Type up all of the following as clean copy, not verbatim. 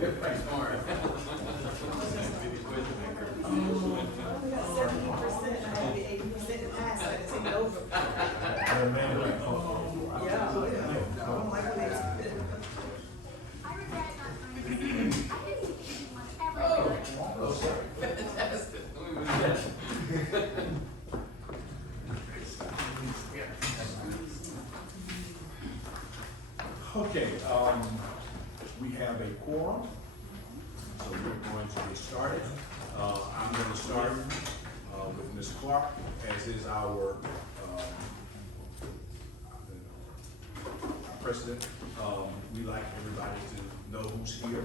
Pretty smart. We got 70%, I had the 80% in last, so it's taken over. Yeah, I don't like when they. Fantastic. Okay, we have a quorum, so we're going to get started. I'm going to start with Ms. Clark, as is our president. We like everybody to know who's here,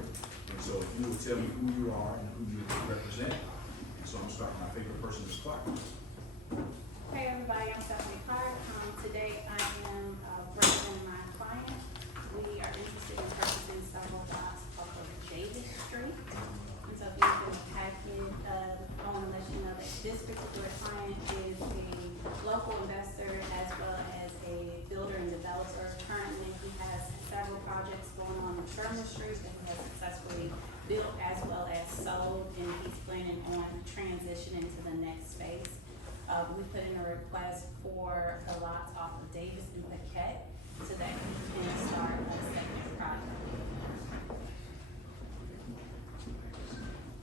and so if you will tell me who you are and who you represent. So I'm starting my favorite person, Ms. Clark. Hey everybody, I'm Stephanie Clark. Today I am representing my client. We are interested in purchasing several lots off of Davis Street. And so if you look at the packet, I want to let you know that this particular client is a local investor as well as a builder and developer. Currently, he has several projects going on Sherman Street that he has successfully built as well as sold, and he's planning on transitioning to the next phase. We put in a request for the lots off of Davis and Paquette so that he can start a second project.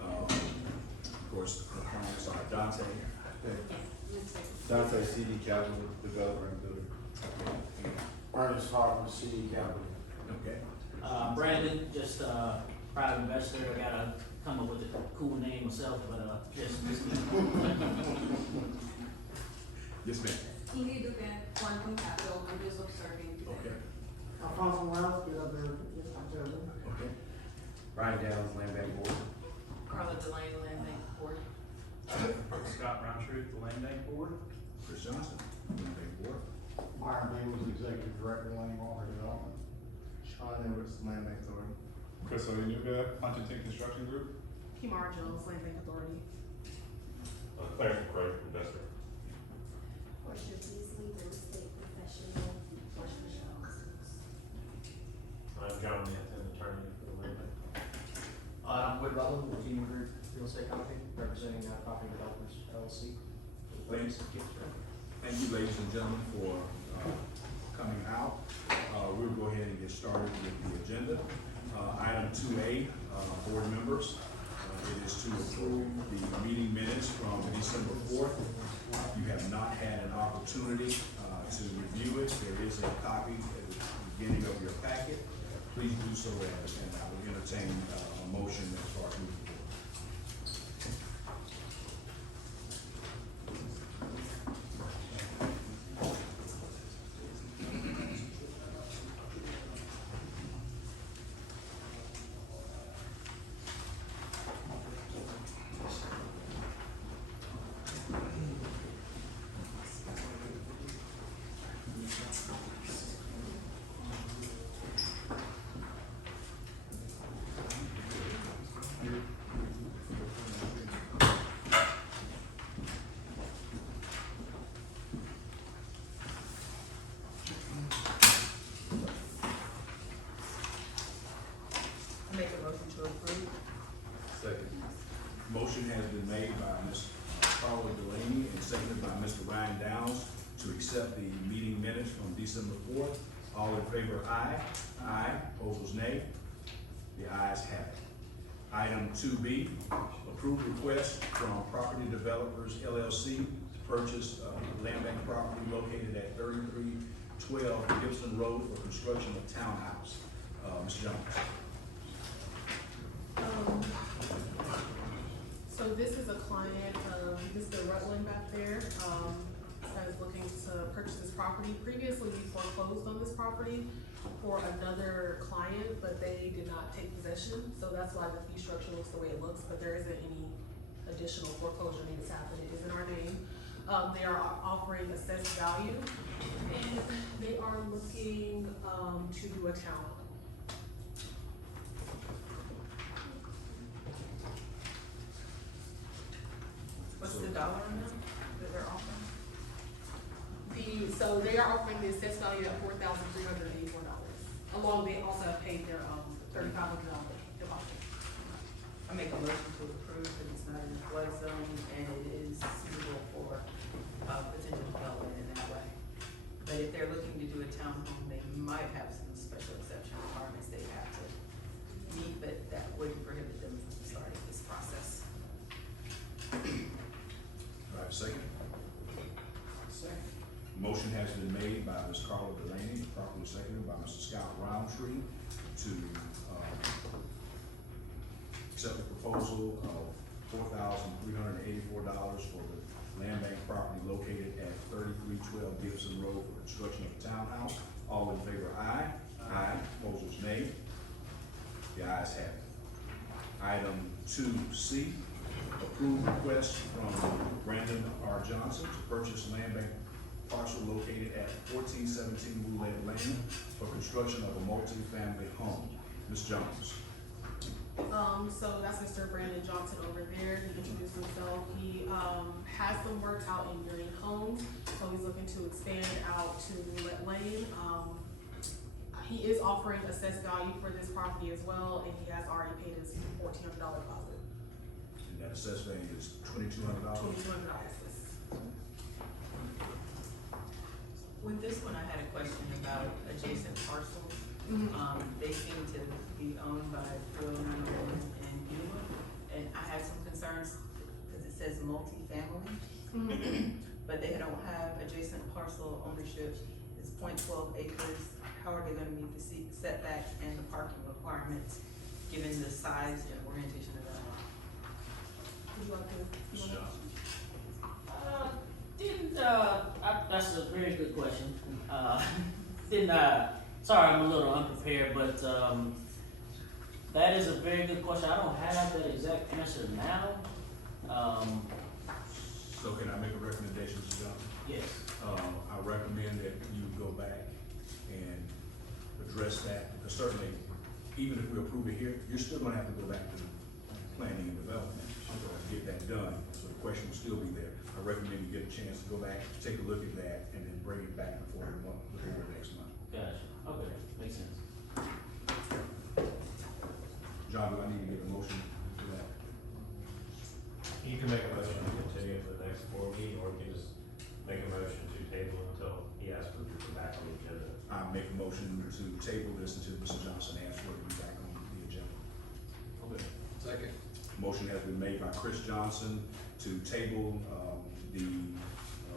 Of course, the clients are Dante. Dante, CD Capital, developer and builder. Ernest Harper, CD Capital. Okay. Brandon, just a private investor. I gotta come up with a cool name myself, but just me. Yes, ma'am. Ingrid Dugan, Quantum Capital, I'm just observing. Okay. Alfonso Wells, get up there, just observe them. Okay. Brian Downs, Land Bank Board. Carla Delaney, Land Bank Board. Scott Roundtree, the Land Bank Board. Chris Johnson, Bank Board. Myron Daniels, Executive Director, Lane Walker Development. Sean Edwards, Land Bank Authority. Chris Oyenuga, Huntington Construction Group. Kimara Jones, Land Bank Authority. Clarence McCray, investor. Portia Beasley, real estate professional, Portia Jones. I'm John Manton, attorney for the Land Bank. I'm Wood Rutland with Union Group Real Estate Company, representing Property Developers LLC. Thanks. Thank you, ladies and gentlemen, for coming out. We'll go ahead and get started with the agenda. Item 2A, board members. It is to approve the meeting minutes from December 4th. You have not had an opportunity to review it. There is a copy at the beginning of your packet. Please do so, and I will entertain a motion as far as moving forward. Make a motion to approve. Second. Motion has been made by Ms. Carla Delaney and seconded by Mr. Ryan Downs to accept the meeting minutes from December 4th. All in favor, aye. Aye. Opposed, nay. The ayes have it. Item 2B, approved request from Property Developers LLC to purchase land bank property located at 3312 Gibson Road for construction of townhouse. Mr. Jones. So this is a client, Mr. Rutland back there, that is looking to purchase this property. Previously, we foreclosed on this property for another client, but they did not take possession, so that's why the fee structure looks the way it looks, but there isn't any additional foreclosure needs to happen. It is in our name. They are offering assessed value, and they are looking to do a town. What's the dollar amount that they're offering? So they are offering the assessed value at $4,384. Along, they also have paid their $3,500 You're welcome. I make a motion to approve, because it's not in the flood zone, and it is suitable for, potential development in that way. But if they're looking to do a townhome, they might have some special exception requirements they have to meet, but that wouldn't prohibit them from starting this process. Do I have a second? Second. Motion has been made by Ms. Carla Delaney, and properly seconded by Mr. Scott Roundtree to, accept the proposal of $4,384 for the land bank property located at 3312 Gibson Road for construction of a townhouse. All in favor, aye. Aye. Opposers, nay. The ayes have it. Item 2C, approve request from Brandon R. Johnson to purchase land bank parcel located at 1417 Roulette Lane for construction of a multi-family home. Ms. Jones. So that's Mr. Brandon Johnson over there. He introduced himself. He, has some work out in Green Homes, so he's looking to expand out to Roulette Lane. He is offering assessed value for this property as well, and he has already paid his $1,400 deposit. And that assessed value is $2,200? $2,200, yes. With this one, I had a question about adjacent parcels. They seem to be owned by 20901 and Beulah, and I have some concerns because it says multifamily, but they don't have adjacent parcel ownership. It's 0.12 acres. How are they gonna meet the setbacks and the parking requirements, given the size and orientation of that lot? Would you like to? Ms. Johnson. That's a very good question. Sorry, I'm a little unprepared, but, that is a very good question. I don't have that exact answer now. So can I make a recommendation, Mr. Johnson? Yes. I recommend that you go back and address that, because certainly, even if we approve it here, you're still gonna have to go back to planning and development to get that done, so the question will still be there. I recommend you get a chance to go back, take a look at that, and then bring it back before next month. Gotcha. Okay, makes sense. John, do I need to get a motion for that? You can make a motion to continue for the next board meeting, or you can just make a motion to table until he asks for it to come back on the agenda. I make a motion to table this until Mr. Johnson asks for it to be back on the agenda. Okay. Second. Motion has been made by Chris Johnson to table, the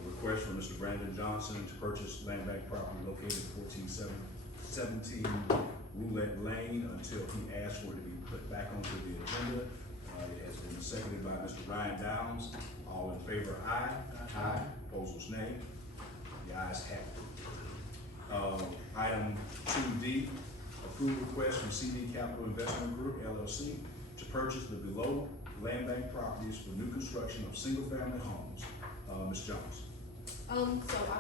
request from Mr. Brandon Johnson to purchase land bank property located at 1417 Roulette Lane until he asks for it to be put back onto the agenda. It has been seconded by Mr. Ryan Downs. All in favor, aye. Aye. Opposers, nay. The ayes have it. Item 2D, approve request from CD Capital Investment Group LLC to purchase the below land bank properties for new construction of single-family homes. Ms. Jones. So I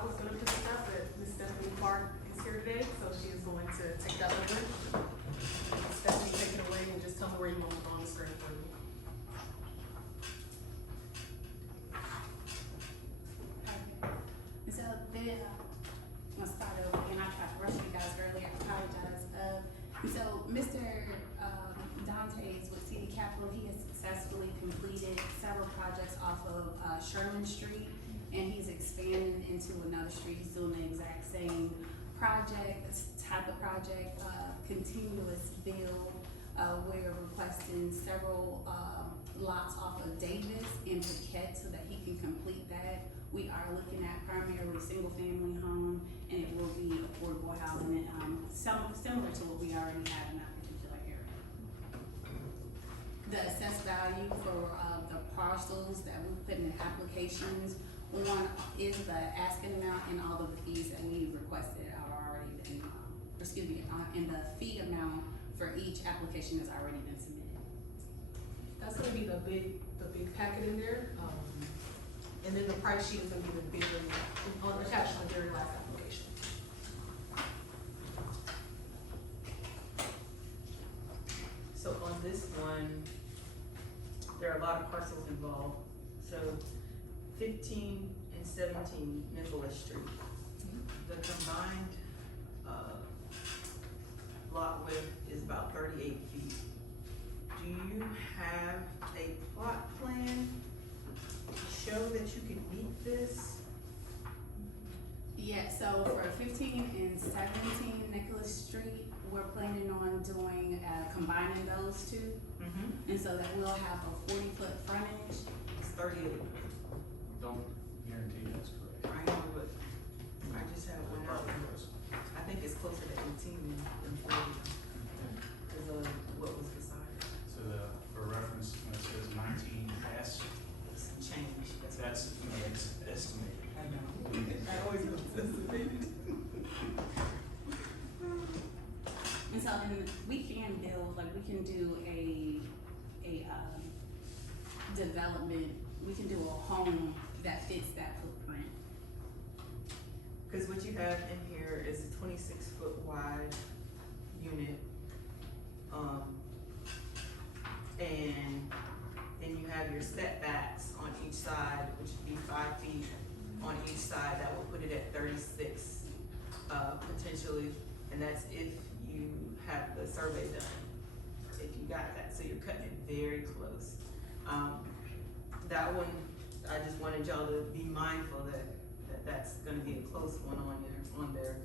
was gonna pick it up, but Ms. Stephanie Clark is here today, so she is going to take that over. Stephanie, take it away and just tell me where you want it on the screen for you. So then, I'm gonna start over again. I tried to rush you guys earlier, I apologize. So Mr. Dante is with CD Capital. He has successfully completed several projects off of Sherman Street, and he's expanding into another street. He's doing the exact same project, type of project, continuous build. We're requesting several lots off of Davis and Paquette so that he can complete that. We are looking at primarily single-family home, and it will be affordable housing, similar to what we already have in that particular area. The assessed value for the parcels that we put in the applications on is the asking amount, and all of the fees that we requested are already been, and the fee amount for each application has already been submitted. That's gonna be the big packet in there, and then the price sheet is gonna be the bigger, attached to the very last application. So on this one, there are a lot of parcels involved. So 15 and 17 Nicholas Street. The combined, lot width is about 38 feet. this? Yeah, so for 15 and 17 Nicholas Street, we're planning on doing, combining those two. Mm-hmm. And so that we'll have a 40-foot frontage. It's 38. Don't guarantee that's correct. I know, but I just had one out. I think it's closer to 18 than 40. Cause of what was decided. So for reference, when it says 19S, It's change. that's estimated. I know. I always know it's estimated. And so, and we can build, like, we can do a development, we can do a home that fits that footprint. Cause what you have in here is a 26-foot wide unit. And then you have your setbacks on each side, which would be 5 feet on each side. That will put it at 36, potentially, and that's if you have the survey done, if you got that, so you're cutting it very close. That one, I just wanted y'all to be mindful that that's gonna be a close one on there.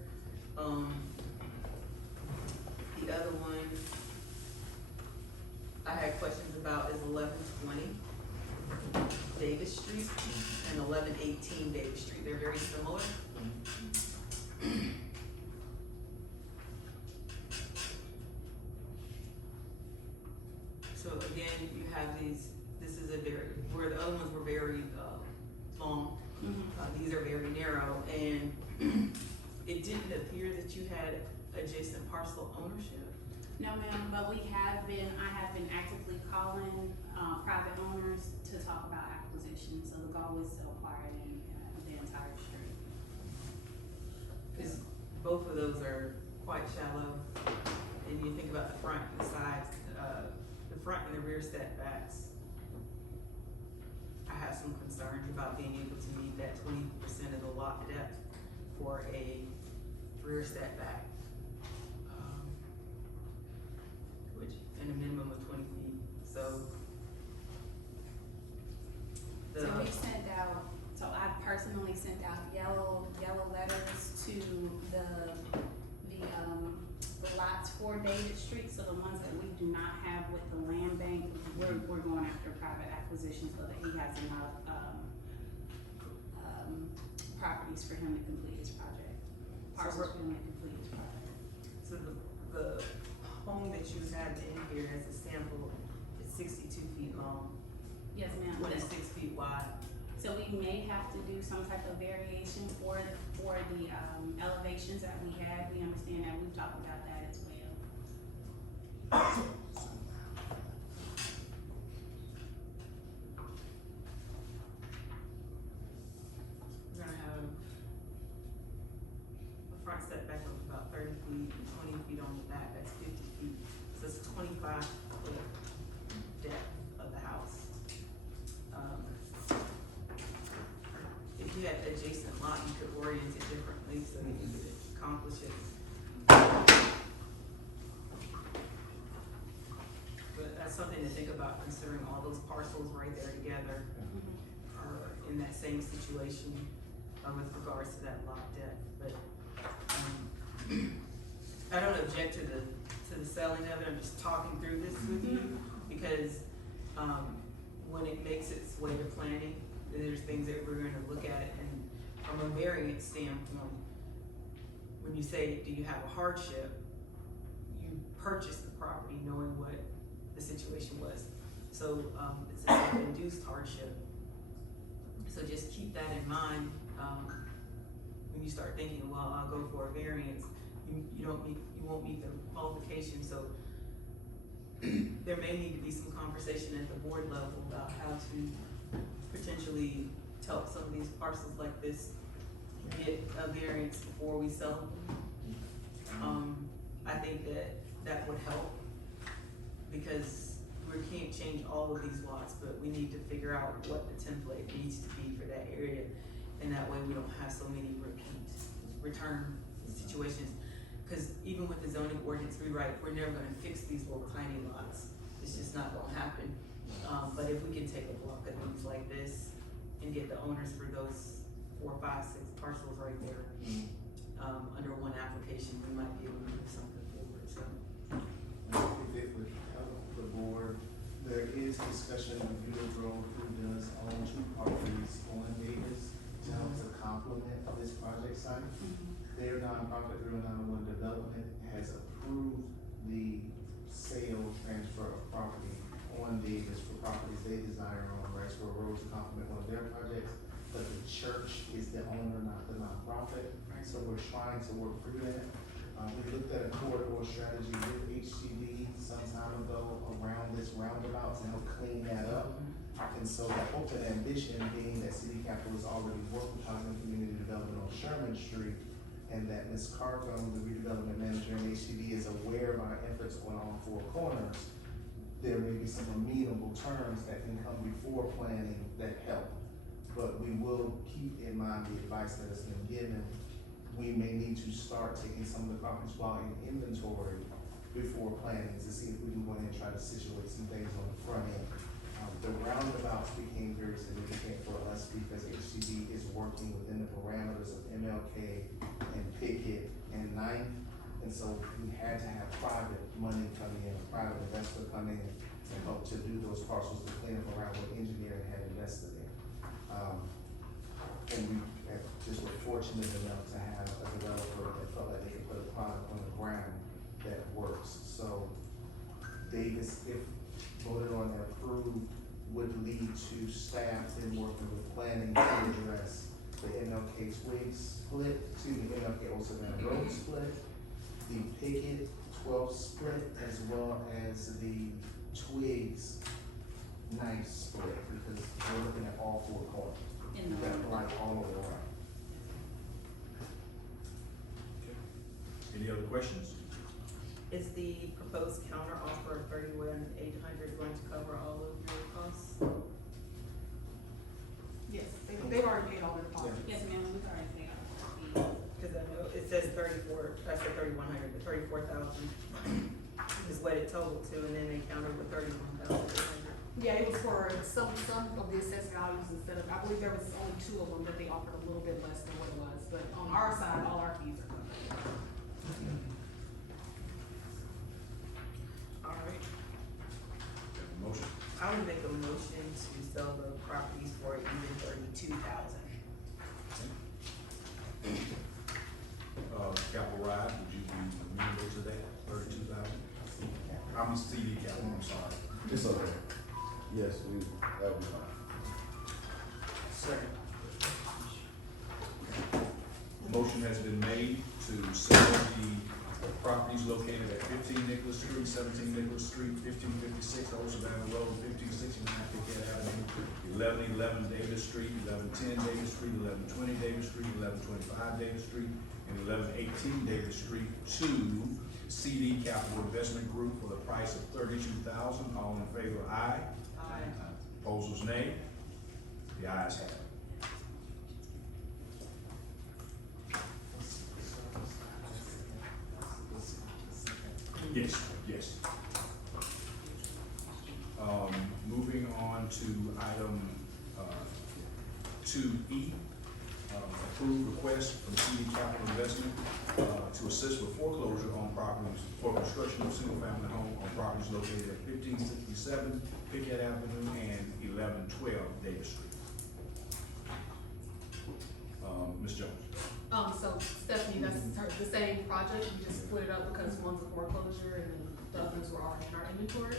The other one I had questions about is 1120 Davis Street and 1118 Davis Street. They're very similar. So again, you have these, this is a very, where the other ones were very, long. These are very narrow, and it didn't appear that you had adjacent parcel ownership. No, ma'am, but I have been actively calling, private owners to talk about acquisition, so the goal is to acquire the entire street. Cause both of those are quite shallow, and you think about the front and the sides, the front and the rear setbacks. I have some concerns about being able to meet that 20% of the lot depth for a rear setback. Which, in a minimum of 20 feet, so. So we sent out, so I personally sent out yellow letters to the lots for David Street, so the ones that we do not have with the land bank, we're going after private acquisition so that he has enough, properties for him to complete his project. Parcels for him to complete his project. So the home that you have in here as a sample is 62 feet long, Yes, ma'am. 26 feet wide. So we may have to do some type of variation for the elevations that we have. We understand that, we've talked about that as well. We're gonna have a front setback of about 30 feet, 20 feet on the back, that's 50 feet. So it's 25 foot depth of the house. If you had adjacent lot, you could orient it differently so that you could accomplish it. But that's something to think about, considering all those parcels right there together are in that same situation with regards to that lot depth, but, I don't object to the selling of it, I'm just talking through this with you, because, when it makes its way to planning, there's things that we're gonna look at, and from a variance standpoint, when you say, do you have a hardship, you purchased the property knowing what the situation was. So, it's a self-induced hardship. So just keep that in mind, when you start thinking, well, I'll go for a variance, you won't meet the qualification, so there may need to be some conversation at the board level about how to potentially help some of these parcels like this get a variance before we sell them. I think that would help, because we can't change all of these lots, but we need to figure out what the template needs to be for that area, and that way we don't have so many return situations. Cause even with the zoning ordinance rewrite, we're never gonna fix these little tiny lots, it's just not gonna happen. But if we can take a block of things like this and get the owners for those 4, 5, 6 parcels right there, under one application, we might be able to move something forward, so. If it would help the board, there is discussion of Bureau Grove who does own 2 properties on Davis to help to complement this project site. Their nonprofit, Real 901 Development, has approved the sale transfer of property on Davis for properties they desire on Riceboro Road to complement one of their projects. But the church is the owner, not the nonprofit, so we're trying to work through that. We looked at a corridor strategy with HCD some time ago around this roundabout to help clean that up. And so the hope and ambition being that City Council has already worked with Housing and Community Development on Sherman Street, and that Ms. Carcom, the redevelopment manager in HCD, is aware of our efforts on all 4 corners. There may be some amenable terms that can come before planning that help. But we will keep in mind the advice that has been given. We may need to start taking some of the properties while in inventory before planning to see if we can go in and try to situate some things on the front end. The roundabouts became very significant for us because HCD is working within the parameters of MLK and Pickett and 9th. And so we had to have private money coming in, a private investor come in to help to do those parcels to clean up around what engineering had invested in. And we just were fortunate enough to have a developer that felt like they could put a product on the ground that works. So Davis, if voted on and approved, would lead to staff in working with planning to address the MLK Twig split, MLK Old Savannah Road split, the Pickett 12 split, as well as the Twigs 9th split, because we're looking at all 4 corners. In the Right, all over the line. Any other questions? Is the proposed counter offer of $31,800 going to cover all of your costs? Yes, they've already paid all their deposits. Yes, ma'am, we've already paid our fees. Cause I know it says 3,100, but 34,000 is what it totaled to, and then they counted with 31,800. Yeah, it was for some of the assessed values instead of, I believe there was only 2 of them that they offered a little bit less than what it was, but on our side, all our fees are covered. Alright, Motion. I would make a motion to sell the properties for even 32,000. Capital Ride, would you be amenable to that, 32,000? I'm CD capital, I'm sorry. It's okay. Yes, that would be fine. Second. Motion has been made to sell the properties located at 15 Nicholas Street, 17 Nicholas Street, 1556 Old Savannah Road, 1569 Pickett Avenue, 1111 Davis Street, 1110 Davis Street, 1120 Davis Street, 1125 Davis Street, and 1118 Davis Street to CD Capital Investment Group for the price of $32,000. All in favor, aye. Aye. Opposers, nay. The ayes have it. Yes, yes. Moving on to item 2E, approved request from CD Capital Investment to assist with foreclosure on properties for construction of single-family home on properties located at 1567 Pickett Avenue and 1112 Davis Street. Ms. Jones. So Stephanie, that's the same project, we just split it up because one's a foreclosure and then the others were already in our inventory.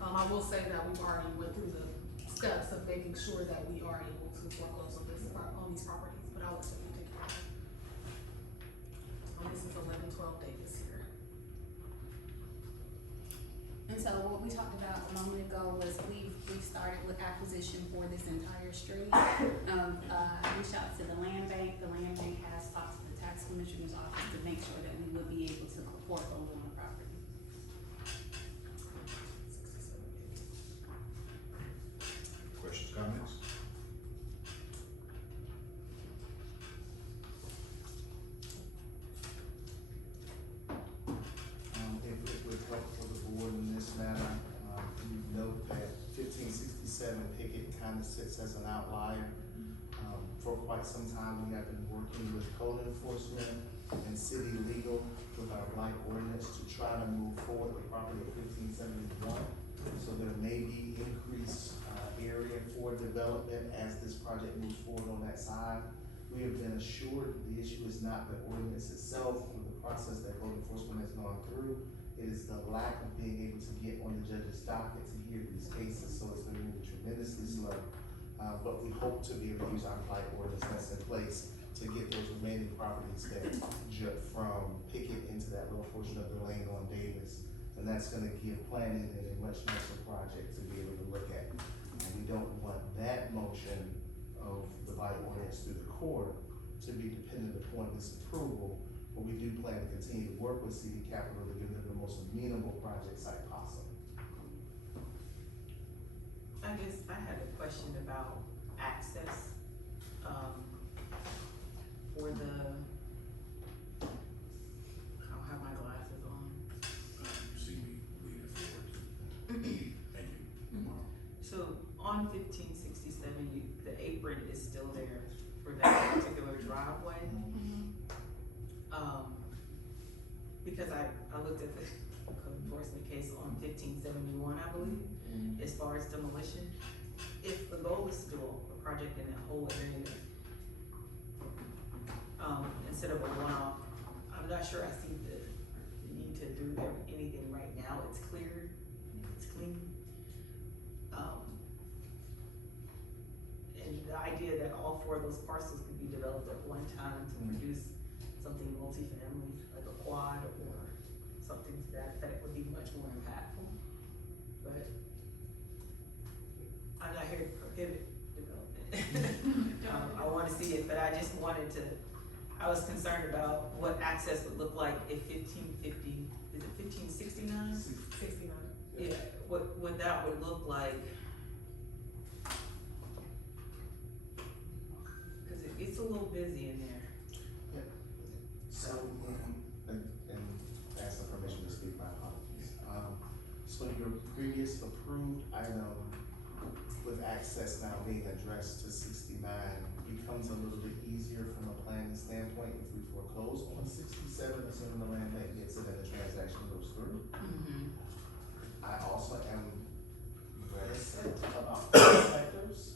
I will say that we've already went through the steps of making sure that we are able to foreclose on these properties, but I'll let Stephanie take care of it. This is 1112 Davis here. And so what we talked about a moment ago was we've started with acquisition for this entire street. Reached out to the land bank has talked to the tax commissioner's office to make sure that we would be able to foreclose on the property. Questions, comments? If it would help for the board in this matter, you note that 1567 Pickett kind of sits as an outlier For quite some time, we have been working with code enforcement and city legal with our blight ordinance to try to move forward the property of 1571. So there may be increased area for development as this project moves forward on that side. We have been assured the issue is not the ordinance itself or the process that code enforcement has gone through. It is the lack of being able to get on the judge's docket to hear these cases, so it's been moving tremendously slow. But we hope to be able to use our blight ordinance that's in place to get those remaining properties that jut from Pickett into that little portion of the lane on Davis. And that's gonna give planning and a much nicer project to be able to look at. And we don't want that motion of the blight ordinance through the court to be dependent upon this approval, but we do plan to continue to work with city capital to give them the most amenable project site possible. I guess I had a question about access, for the, I don't have my glasses on. You see me leaning forward. Thank you. So on 1567, the apron is still there for that particular driveway. Because I looked at the code enforcement case on 1571, I believe, as far as demolition. If the goal is to do a project in that whole area, instead of a one-off, I'm not sure I see the need to do anything right now. It's cleared, it's clean. And the idea that all four of those parcels could be developed at one time to produce something multifamily, like a quad or something to that effect, would be much more impactful. But I'm not here to prohibit development. I wanna see it, but I just wanted to, I was concerned about what access would look like if 1550, is it 1569? 69. Yeah, what that would look like. Cause it gets a little busy in there. So, and ask the permission to speak, my apologies. So your previous approved item with access now being addressed to 69 becomes a little bit easier from a planning standpoint if we foreclose on 67, assuming the land bank gets it and the transaction goes through. I also am reticent about sectors,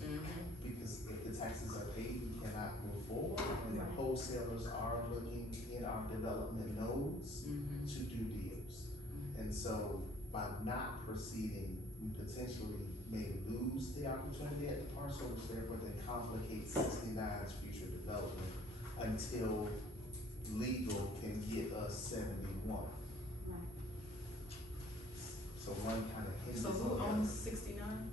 because if the taxes are paid, we cannot move forward, and the wholesalers are looking in our development nodes to do deals. And so by not proceeding, we potentially may lose the opportunity at the parcel, which therefore then complicates 69's future development until legal can get us 71. So one kind of hinges So on who the other. owns 69?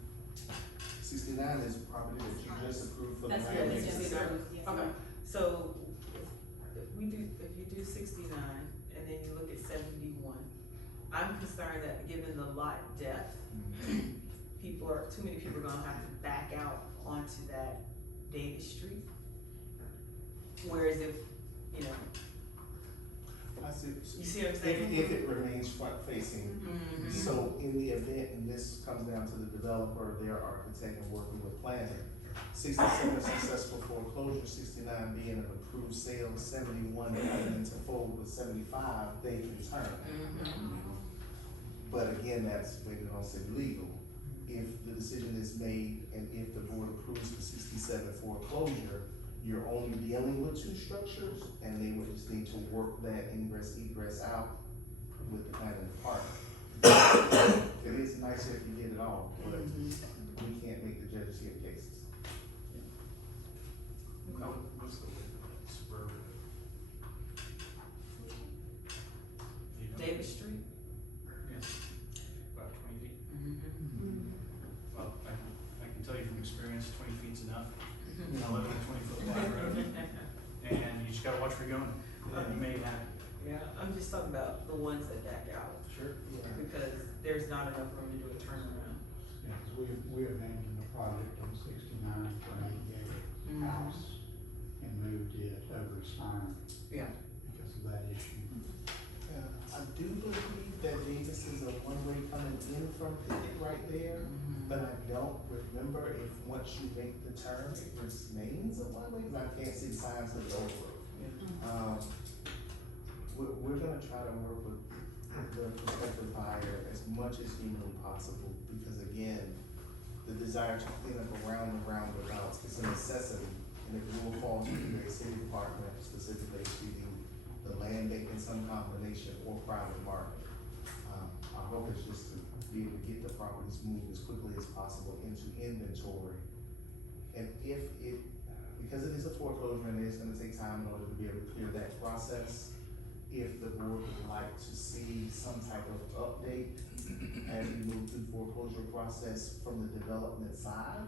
69 is property that you just approved for the That's land it, bank. yes, sir. Yes, Okay, ma'am. so if you do 69 and then you look at 71, I'm concerned that given the lot depth, too many people are gonna have to back out onto that Davis Street. Whereas if, you know, I see. you see what I'm saying? If it remains front facing, so in the event, and this comes down to the developer, their architect, and working with planning, 67 successful foreclosure, 69 being an approved sale, 71 coming into fold with 75, they can turn. But again, that's waiting on city legal. If the decision is made and if the board approves the 67 foreclosure, you're only dealing with two structures, and they would just need to work that ingress egress out with the planning department. It is nicer if you get it all, but we can't make the judges hear cases. What's the width of that spur? You know? Davis Street? Yeah, about 20 feet. Well, I can tell you from experience, 20 feet's enough. I live on a 20-foot wide road, and you just gotta watch where you're going. You may have. Yeah, I'm just talking about the ones that back out. Sure. Because there's not enough room to do a turnaround. Yeah, 'cause we abandoned the project on 69 for an 88 house and moved it over Stein Yeah. because of that issue. I do believe that Davis is a one-way coming in in from Picnic right there, but I don't remember if once you make the turn, it remains a one-way, because I can't see the signs of the over. We're gonna try to work with the prospective buyer as much as humanly possible, because again, the desire to clean up around the roundabouts is a necessity, and it will fall to the city department, specifically to the land bank in some combination or private market. Our hope is just to be able to get the properties moved as quickly as possible into inventory. And if it, because it is a foreclosure and it is gonna take time in order to be able to clear that process, if the board would like to see some type of update as we move through foreclosure process from the development side,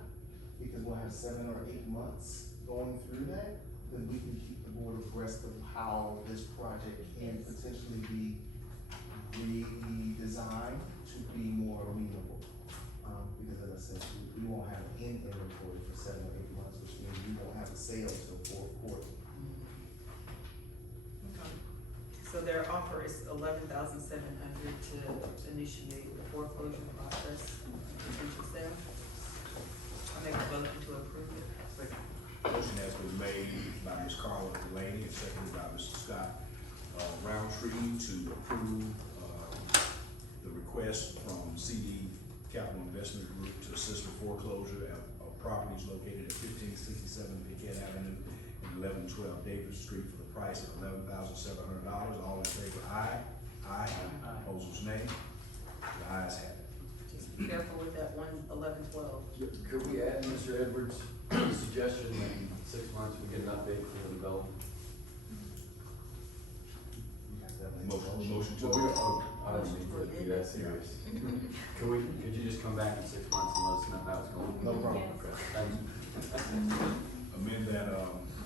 because we'll have 7 or 8 months going through that, then we can keep the board abreast of how this project can potentially be redesigned to be more amenable. Because as I said, we won't have an in inventory for 7 or 8 months, which means we won't have a sale till fourth quarter. Okay. So their offer is $11,700 to initiate the foreclosure process, potential sale. I make a motion to approve it. Motion has been made by Ms. Carla Delaney and seconded by Mr. Scott Roundtree to approve the request from CD Capital Investment Group to assist with foreclosure of properties located at 1567 Piquette Avenue and 1112 Davis Street for the price of $11,700. All in favor, aye. Aye. Opposers, nay. The ayes have it. Just be careful with that 1112. Could we add Mr. Edwards' suggestion that in 6 months we get an update from the development? Motion to. Well, we don't, I don't mean for it to be that serious. Could you just come back in 6 months and let us know how it's going? No problem. Okay, thank you. Amend that,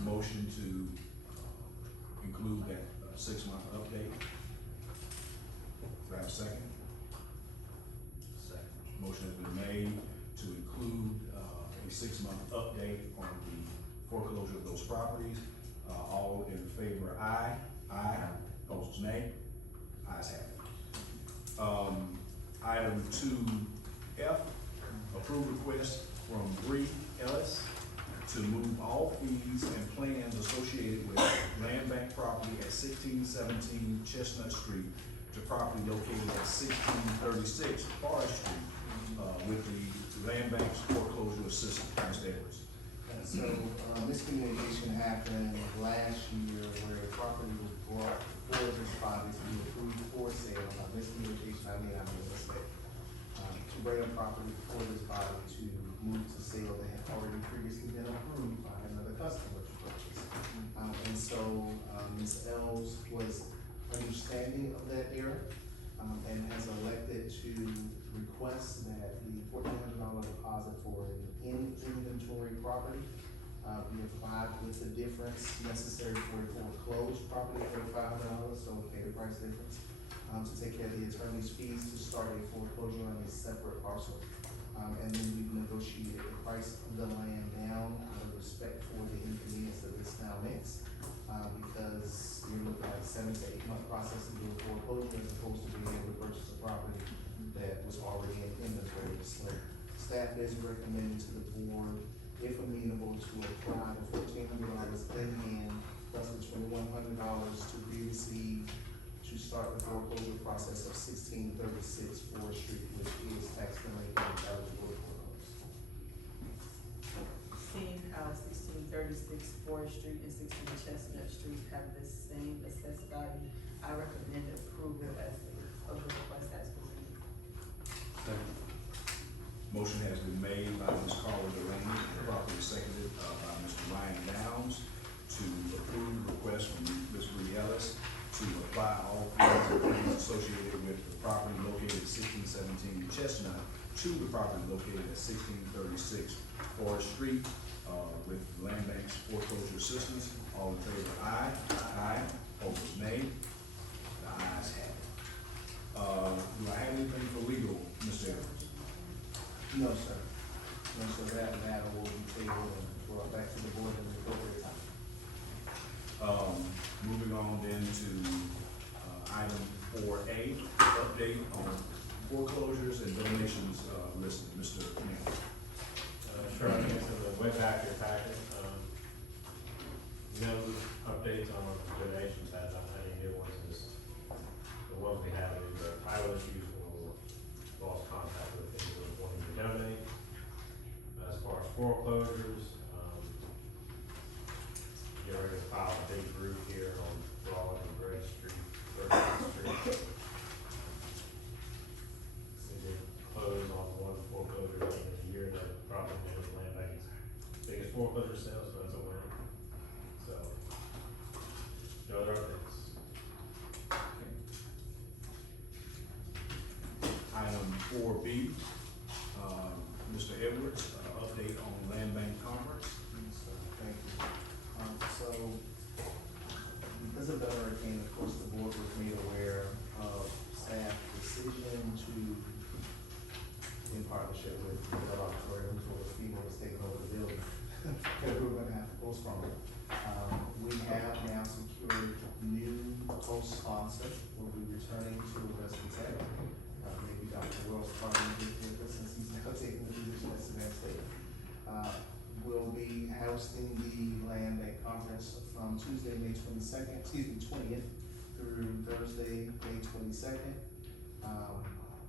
motion to include that, 6-month update. Do I have a second? Second. Motion has been made to include, a 6-month update on the foreclosure of those properties. All in favor, aye. Aye. Opposed, nay. Ayes have it. Item 2F, approved request from Bree Ellis to move all fees and plans associated with land bank property at 1617 Chestnut Street to property located at 1636 Forest Street, with the land bank's foreclosure assistant, Mr. Edwards. So, miscommunication happened last year where the property was brought before this body to be approved for sale. By miscommunication, I mean a mistake. To bring a property before this body to move to sale that had already previously been approved by another customer to purchase. And so, Ms. Els was understanding of that error, and has elected to request that the $1,400 deposit for an in-inventory property be applied with the difference necessary for a foreclosed property for $500, so pay the price difference, to take care of the attorney's fees to start a foreclosure on a separate parcel. And then we've negotiated the price of the land down out of respect for the inconvenience that this now makes, because you're looking at a 7 to 8 month process to do a foreclosure as opposed to being able to purchase a property that was already in inventory. So staff is recommending to the board, if amenable, to apply the $1,400 in hand plus the $2,100 to be received to start the foreclosure process of 1636 Forest Street, which is tax delinquent and eligible for those. Seeing how 1636 Forest Street and 16 Chestnut Street have the same assessed value, I recommend approval of the request as presented. Second. Motion has been made by Ms. Carla Delaney, properly seconded by Mr. Ryan Downs to approve the request from Ms. Bree Ellis to apply all fees and plans associated with the property located at 1617 Chestnut to the property located at 1636 Forest Street, with land bank's foreclosure assistance. All in favor, aye. Aye. Opposed, nay. The ayes have it. Do I have anything for legal, Mr. Edwards? No, sir. No, sir, that matter will be tabled and brought back to the board in the appropriate time. Moving on then to item 4A, update on foreclosures and donations, listed, Mr. Campbell. Sure, I think it's in the way back to your packet. No updates on donations, has not any new ones, is the ones we have, either title issues or lost contact with people who wanting to donate. As far as foreclosures, you're ready to file a big group here on Broad and Gray Street, 13th Street. We did close on one foreclosure at the end of the year, that probably made the land bank's biggest foreclosure sale, so that's a win. So, no other updates. Item 4B, Mr. Edwards, update on land bank conference. So, thank you. So, because of the hurricane, of course, the board was made aware of staff decision to, in partnership with the auditorium, towards FEMA was taking over the building, because we were gonna have to postpone it. We have now secured new co-sponsor, will be returning to Augusta Tech. Maybe Dr. Wells probably will be with us since he's now taking the position as Secretary of State. Will be hosting the Land Bank Conference from Tuesday, May 20th through Thursday, May 22nd.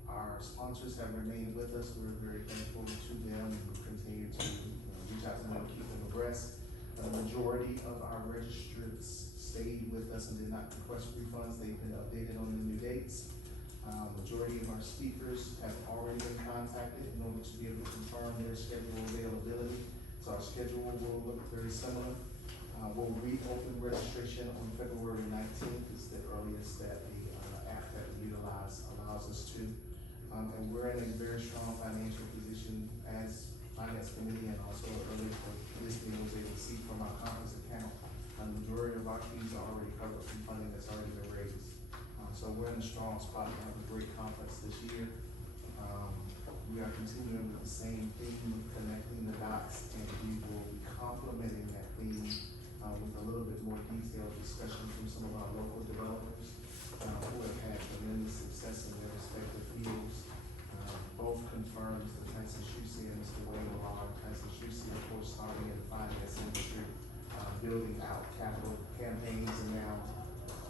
Our sponsors have remained with us. We're very thankful to them and we'll continue to reach out to them and keep them abreast. The majority of our registrants stayed with us and did not request refunds. They've been updated on the new dates. Majority of our speakers have already been contacted in order to be able to confirm their schedule availability. So our schedule will look very similar. We'll reopen registration on February 19th, is the earliest that the app that we utilize allows us to. And we're in a very strong financial position as Finance Committee, and also earlier for this meeting was able to see from our conference account. The majority of our fees are already covered from funding that's already been raised. So we're in a strong spot to have a great conference this year. We are continuing with the same theme, connecting the dots, and we will be complementing that theme with a little bit more detailed discussion from some of our local developers who have had tremendous success in their respective fields. Both confirmed Mr. Tyson Shusey and Mr. Wayne Lamar. Tyson Shusey, of course, starting in the finance industry, building out capital campaigns, and now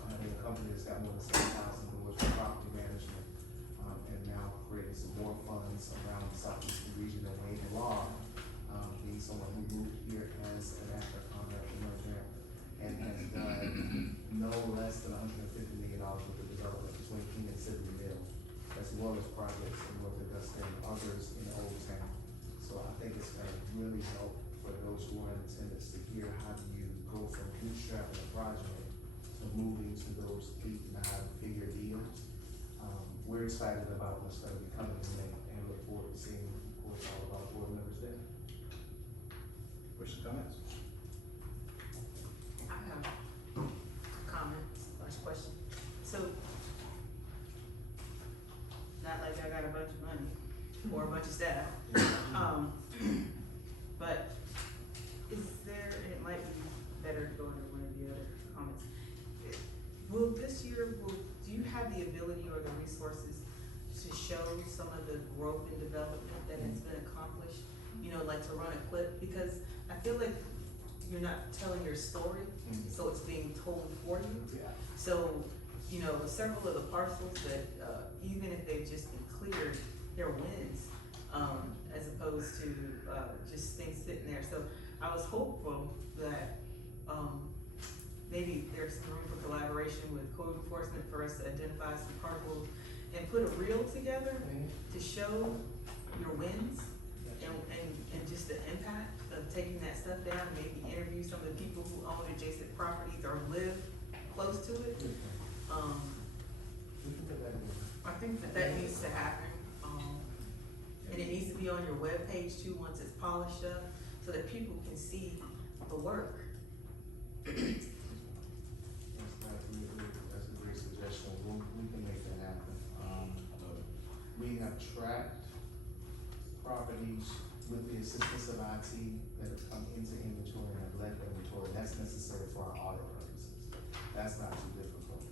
having a company that's got more than 7,000 doors for property management, and now creating some more funds around the southeastern region. And Wayne Lamar, being someone who moved here as an actor on that merger and has done no less than $150 million worth of development between King and Sibley Mill, as well as projects in North Augusta and others in Old Town. So I think it's gonna really help for those who are in attendance to hear how do you go from bootstrapping a project to moving to those 8, 9-figure deals. We're excited about what's gonna be coming in May and look forward to seeing, of course, all of our board members there. Questions, comments? I have comments, question. So, not like I got a bunch of money or a bunch of staff, but is there, and it might be better to go into one of the other comments. Will this year, do you have the ability or the resources to show some of the growth and development that has been accomplished? You know, like to run a clip, because I feel like you're not telling your story, so it's being told for you. Yeah. So, you know, several of the parcels that, even if they've just been cleared, they're wins, as opposed to, just things sitting there. So I was hopeful that, maybe there's some room for collaboration with code enforcement for us to identify some parcels and put a reel together to show your wins and just the impact of taking that stuff down, maybe interview some of the people who own adjacent properties or live close to it. I think that needs to happen, and it needs to be on your webpage too, once it's polished up, so that people can see the work. That's a great suggestion. We can make that happen. We have tracked properties with the assistance of IT that have come into inventory and have left inventory. That's necessary for our audit purposes. That's not too difficult.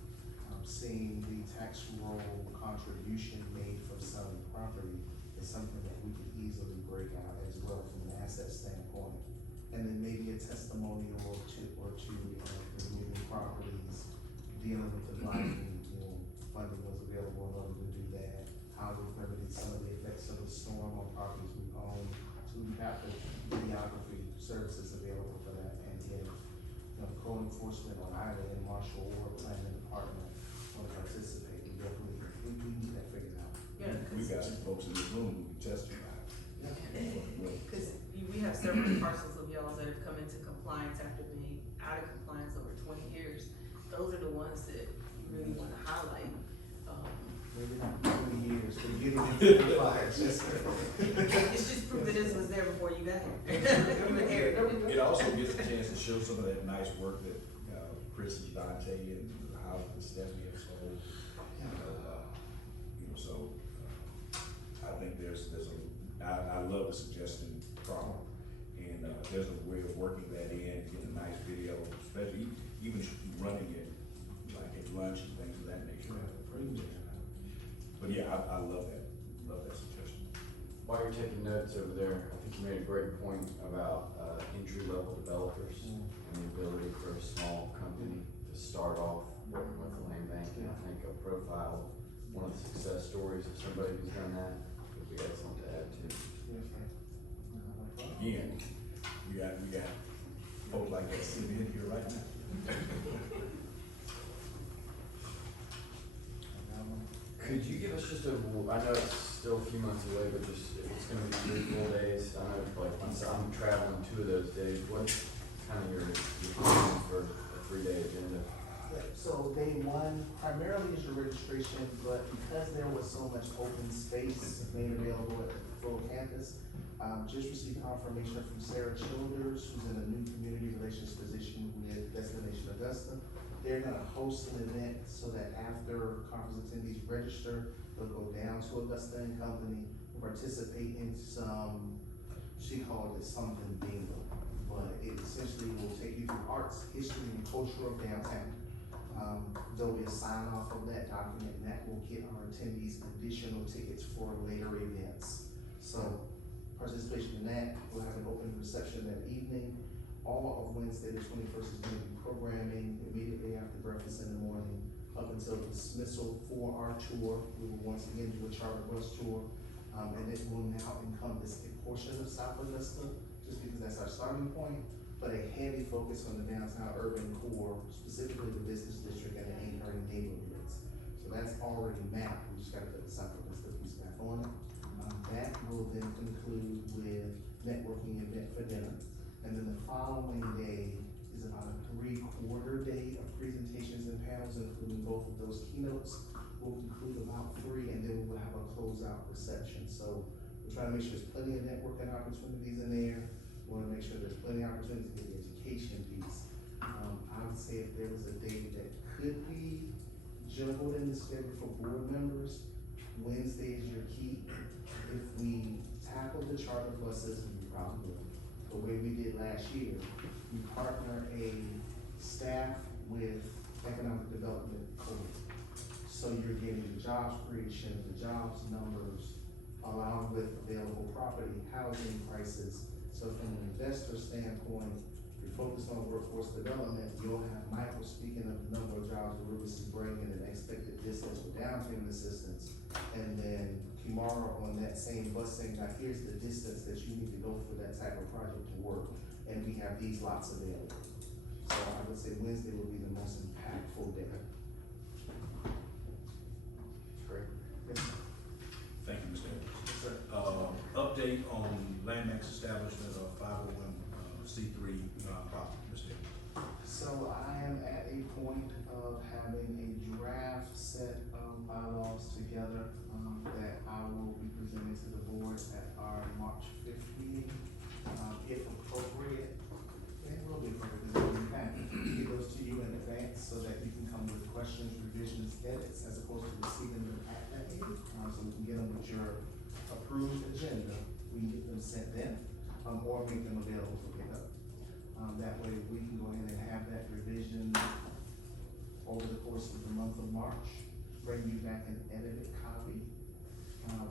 seeing the tax roll contribution made from selling property is something that we could easily break out as well from an asset standpoint. And then maybe a testimonial or two of the moving properties dealing with the blinding, funding was available in order to do that, how we remedied some of the effects of the storm on properties we own. So we got the videography services available for that, and if, code enforcement on either in Marshall or planning department want to participate, we definitely, we need that figured out. Yeah, We got some folks in this room who can testify. cause we have several parcels of y'all that have come into compliance after being out of compliance over 20 years. Those are the ones that you really wanna highlight. Maybe not 20 years, but getting into compliance, yes, sir. It's just proof that this was there before you got here. It also gives a chance to show some of that nice work that, Chris and Dante and how the Stephanie have sold, so, I think I love the suggestion problem. And, there's a way of working that in, getting a nice video, especially even running it, like at lunch and things of that nature. But yeah, I love that suggestion. While you're taking notes over there, I think you made a great point about entry-level developers and the ability for a small company to start off working with a land bank. And I think a profile, one of the success stories of somebody who's done that would be excellent to add to. Again, we got folks like that sitting in here right now. Could you give us just I know it's still a few months away, but just, if it's gonna be 3 full days, I know like, I'm traveling 2 of those days, what's kind of your plan for a 3-day agenda? So day one primarily is your registration, but because there was so much open space made available at the full campus, just received confirmation from Sarah Childers, who's in a new community relations position with Destination Augusta. They're gonna host an event so that after conference attendees register, they'll go down to Augusta and Company and participate in some, she called it something bingo, but it essentially will take you through arts, history, and culture of downtown. There'll be a sign off of that document, and that will get our attendees additional tickets for later events. So participation in that, we'll have an open reception that evening. All of Wednesday, the 21st is gonna be programming immediately after breakfast in the morning, up until dismissal for our tour. We will once again do a charter bus tour, and it will now encompass a portion of South Augusta, just because that's our starting point, but a heavy focus on the downtown urban core, specifically the business district and the anchoring neighborhoods. So that's already mapped, we just gotta put the South Augusta piece back on it. That will then conclude with networking event for dinner. And then the following day is about a 3/4 day of presentations and panels, including both of those keynotes. We'll conclude about 3, and then we'll have a closeout reception. So we're trying to make sure there's plenty of networking opportunities in there. We wanna make sure there's plenty of opportunities to get the education piece. I would say if there was a day that could be juggled in the schedule for board members, Wednesday is your key. If we tackle the charter buses, and we probably will, the way we did last year, we partner a staff with economic development code. So you're getting the jobs creation, the jobs numbers, along with available property, housing prices. So from an investor standpoint, you're focused on workforce development, you'll have Michael speaking of the number of jobs that Rivers is bringing and expected distance with down payment assistance. And then tomorrow on that same bus saying, now here's the distance that you need to go for that type of project to work, and we have these lots available. So I would say Wednesday will be the most impactful day. Great. Thank you, Mr. Evans. Yes, sir. Update on Landmax establishment of 501c3 nonprofit, Mr. Evans. So I am at a point of having a draft set of bylaws together, that I will be presenting to the board at our March 5th meeting. If appropriate, it will be appropriate, because we can get those to you in advance so that you can come with questions, revisions, edits, as opposed to receiving them at that meeting. So we can get them with your approved agenda, we can get them sent then, or make them available for pickup. That way we can go ahead and have that revision over the course of the month of March, bring you back an edited copy,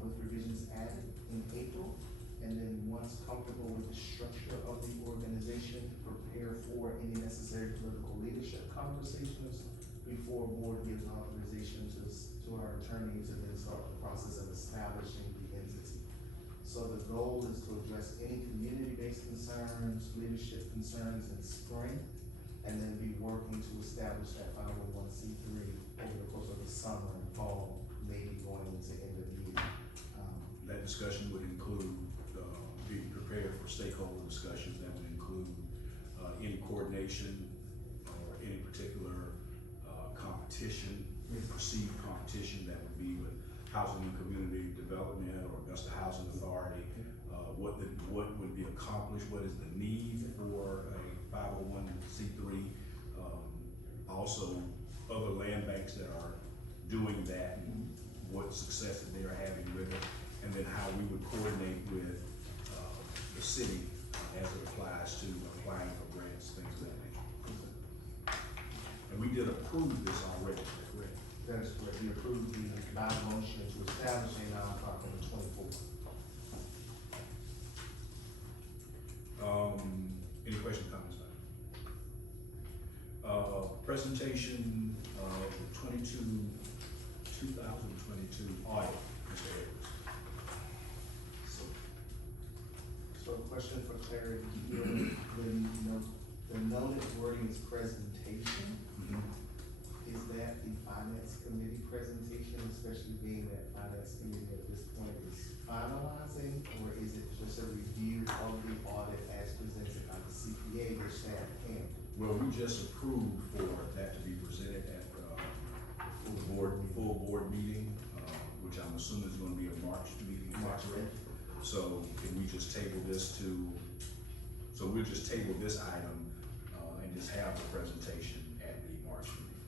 with revisions added in April. And then once comfortable with the structure of the organization, prepare for any necessary political leadership conversations before board gives authorization to our attorney to then start the process of establishing the entity. So the goal is to address any community-based concerns, leadership concerns in spring, and then be working to establish that 501c3 over the course of the summer and fall, maybe going into end of the year. That discussion would include, being prepared for stakeholder discussions. That would include, any coordination or any particular, competition, perceived competition that would be with Housing and Community Development or Augusta Housing Authority. What would be accomplished, what is the need for a 501c3, also other land banks that are doing that, and what success that they are having with it, and then how we would coordinate with the city as it applies to applying for grants, things of that nature. And we did approve this already, correct? That is correct. We approved the ballot motion to establish a nonprofit on the 24th. Any questions, comments? Presentation of the 2022 audit, Mr. Edwards. So a question for clarity here, the noted wording is presentation. Is that the finance committee presentation, especially being that finance committee at this point is finalizing? Or is it just a review of the audit as presented by the CPA, their staff can? Well, we just approved for that to be presented at, full board meeting, which I'm assuming is gonna be a March meeting. March, right? So can we just table this so we'll just table this item, and just have the presentation at the March meeting.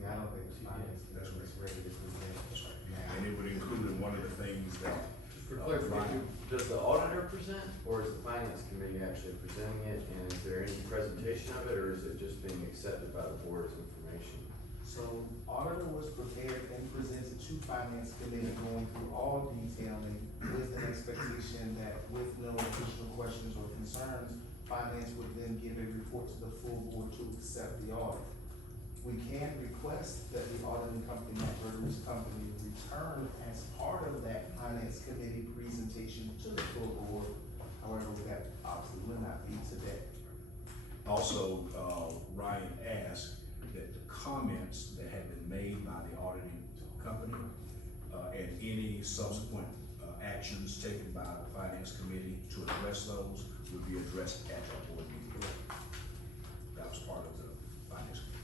Yeah, I don't think the finance That's committee is ready to present. That's right. And it would include in one of the things that, For clarification, does the auditor present, or is the finance committee actually presenting it, and is there any presentation of it, or is it just being accepted by the board as information? So auditor was prepared and presented to finance committee, going through all detailing with an expectation that with no additional questions or concerns, finance would then give a report to the full board to accept the audit. We can request that the auditing company, McGregor's company, return as part of that finance committee presentation to the full board. However, that obviously will not be today. also, Ryan asked that the comments that had been made by the auditing company, and any subsequent, actions taken by the finance committee to address those would be addressed at that board meeting. That was part of the finance committee.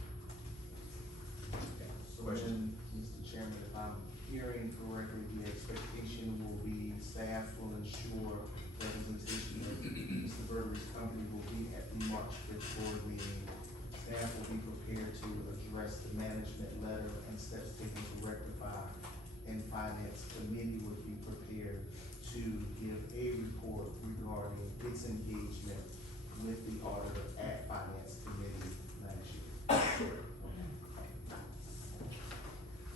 Okay. So then, Mr. Chairman, if I'm hearing correctly, the expectation will be staff will ensure representation of Mr. Burberry's company will be at the March 5th board meeting. Staff will be prepared to address the management letter and steps taken to rectify, and finance committee would be prepared to give a report regarding its engagement with the auditor at finance committee last year.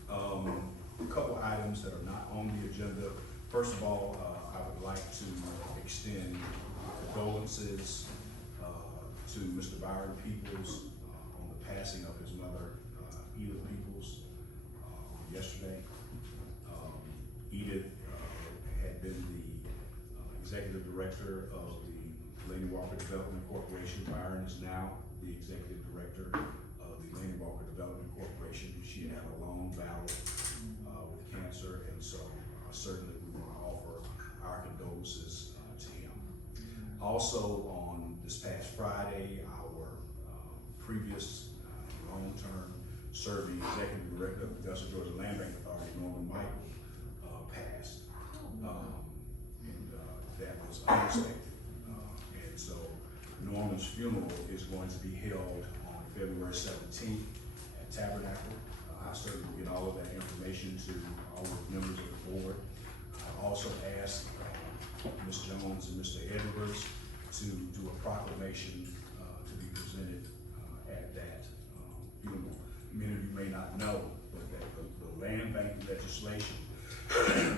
A couple items that are not on the agenda. First of all, I would like to extend condolences to Mr. Byron Peoples on the passing of his mother, Edith Peoples, yesterday. Edith had been the executive director of the Lady Walker Development Corporation. Byron is now the executive director of the Lady Walker Development Corporation. She had a long battle with cancer, and so certainly we want to offer our condolences to him. Also, on this past Friday, our previous long-term serving executive director of the Augusta, Georgia Land Bank Authority, Norman Michael, passed. And that was unexpected. And so Norman's funeral is going to be held on February 17th at Tabernacle. I certainly will get all of that information to all of the members of the board. I also asked Ms. Jones and Mr. Edwards to do a proclamation to be presented at that funeral. Many of you may not know, but that the land bank legislation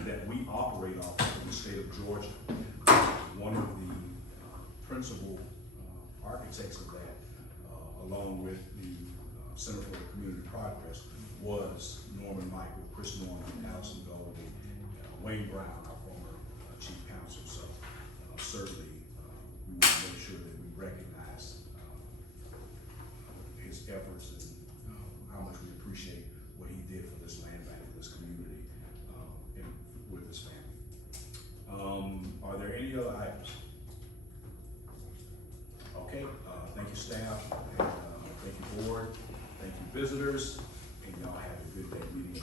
that we operate off of in the state of Georgia, one of the principal architects of that, along with the Center for Community Progress, was Norman Michael, Chris Norman, Allison Goldie, Wayne Brown, our former chief counsel. So certainly we want to make sure that we recognize his efforts and how much we appreciate what he did for this land bank, this community, and with his family. Are there any other items? Okay, thank you staff, and thank you board, thank you visitors, and y'all have a good day meeting.